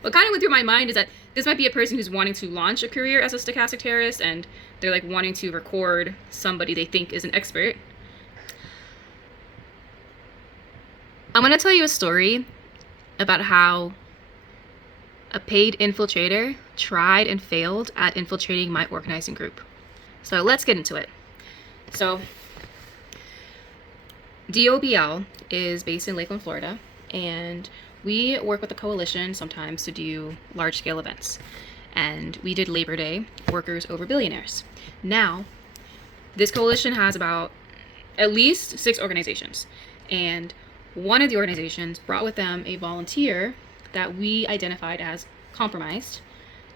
what kind of went through my mind is that this might be a person who's wanting to launch a career as a stochastic terrorist, and they're like wanting to record somebody they think is an expert. I'm gonna tell you a story about how a paid infiltrator tried and failed at infiltrating my organizing group. So let's get into it. So DOBL is based in Lakeland, Florida, and we work with a coalition sometimes to do large-scale events. And we did Labor Day, Workers Over Billionaires. Now, this coalition has about at least 6 organizations, and one of the organizations brought with them a volunteer that we identified as compromised,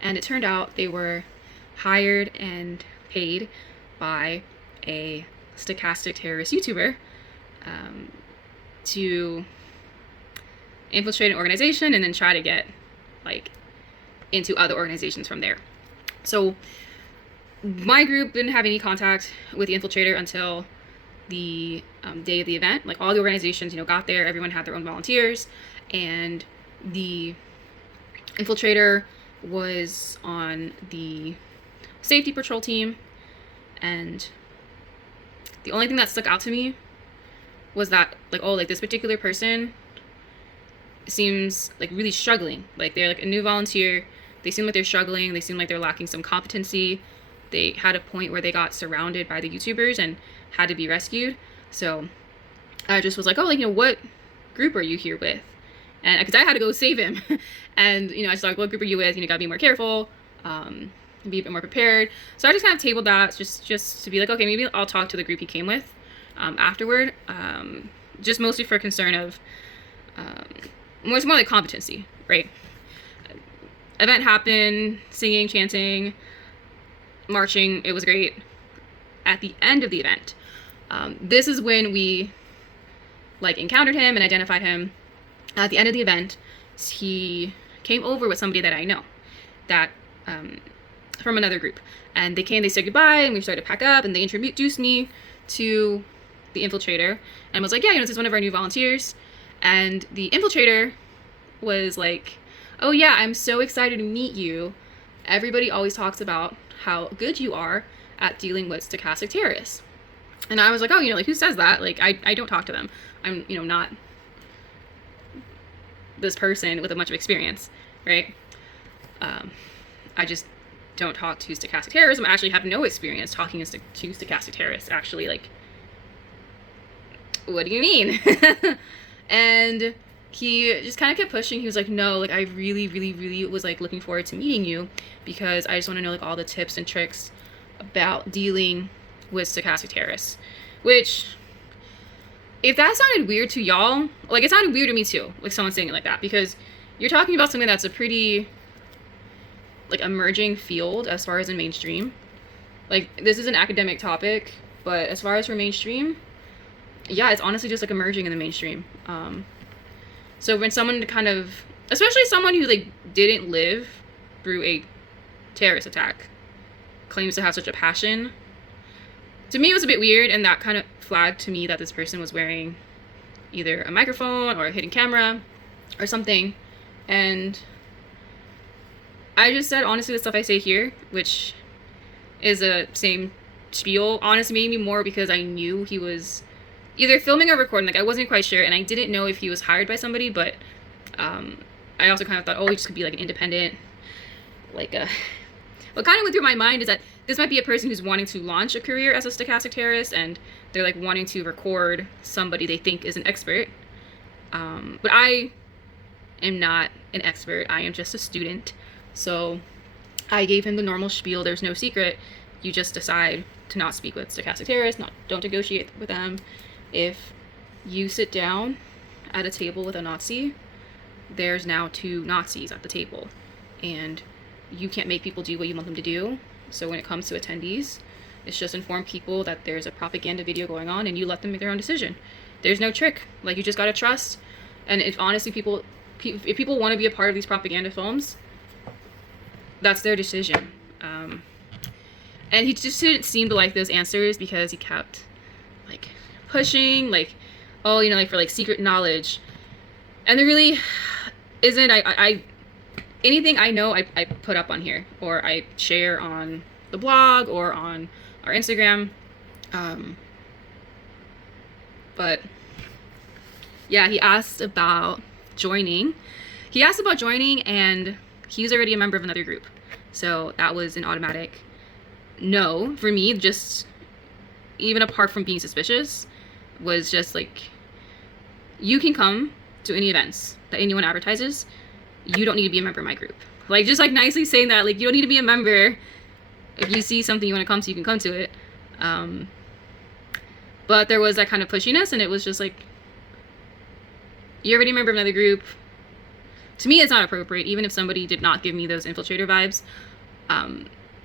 and it turned out they were hired and paid by a stochastic terrorist YouTuber to infiltrate an organization and then try to get like into other organizations from there. So my group didn't have any contact with the infiltrator until the day of the event. Like all the organizations, got there, everyone had their own volunteers, and the infiltrator was on the safety patrol team. And the only thing that stuck out to me was that this particular person seems like really struggling. Like they're like a new volunteer. They seem like they're struggling. They seem like they're lacking some competency. They had a point where they got surrounded by the YouTubers and had to be rescued. So I just was like, what group are you here with? And because I had to go save him. And, I just thought, what group are you with? You gotta be more careful, be a bit more prepared. So I just kind of tabled that just to be like, okay, maybe I'll talk to the group he came with afterward. Just mostly for concern of, it's more like competency, right? Event happened, singing, chanting, marching, it was great. At the end of the event, this is when we encountered him and identified him. At the end of the event, he came over with somebody that I know, that from another group, and they said goodbye, and we started to pack up, and they introduced me to the infiltrator and was like, yeah, this is one of our new volunteers. And the infiltrator was like, oh yeah, I'm so excited to meet you. Everybody always talks about how good you are at dealing with stochastic terrorists. And I was like, oh, who says that? I don't talk to them. I'm, not this person with a bunch of experience, right? I just don't talk to stochastic terrorism. I actually have no experience talking to stochastic terrorists, actually. What do you mean? And he just kind of kept pushing. He was like, no, I really, really, really was looking forward to meeting you, because I just want to know all the tips and tricks about dealing with stochastic terrorists. Which, if that sounded weird to y'all, it sounded weird to me too, someone saying it like that, because you're talking about something that's a pretty emerging field as far as in mainstream. This is an academic topic, but as far as for mainstream, yeah, it's honestly just emerging in the mainstream. So when someone especially someone who didn't live through a terrorist attack, claims to have such a passion, to me it was a bit weird, and that kind of flagged to me that this person was wearing either a microphone or a hidden camera or something. And I just said, honestly, the stuff I say here, which is a same spiel, honestly made me more because I knew he was either filming or recording. I wasn't quite sure, and I didn't know if he was hired by somebody, but I also kind of thought, he just could be an independent, what kind of went through my mind is that this might be a person who's wanting to launch a career as a stochastic terrorist, and they're wanting to record somebody they think is an expert. But I am not an expert. I am just a student. So I gave him the normal spiel. There's no secret. You just decide to not speak with stochastic terrorists, don't negotiate with them. If you sit down at a table with a Nazi, there's now 2 Nazis at the table, and you can't make people do what you want them to do. So when it comes to attendees, it's just inform people that there's a propaganda video going on, and you let them make their own decision. There's no trick. You just gotta trust. And if honestly if people want to be a part of these propaganda films, that's their decision. And he just didn't seem to like those answers, because he kept pushing for secret knowledge, and there really isn't. anything I know, I put up on here, or I share on the blog or on our Instagram. But yeah, he asked about joining. And he was already a member of another group. So that was an automatic no for me. Just even apart from being suspicious, was just like, you can come to any events that anyone advertises. You don't need to be a member of my group. Like, just like nicely saying that, like, you don't need to be a member. If you see something you want to come to, you can come to it. But there was that kind of pushiness, and it was just like, you're already a member of another group. To me, it's not appropriate, even if somebody did not give me those infiltrator vibes.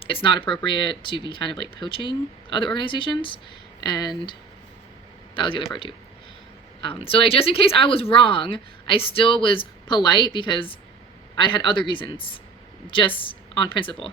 It's not appropriate to be kind of like poaching other organizations, and that was the other part too. So like, just in case I was wrong, I still was polite because I had other reasons, just on principle.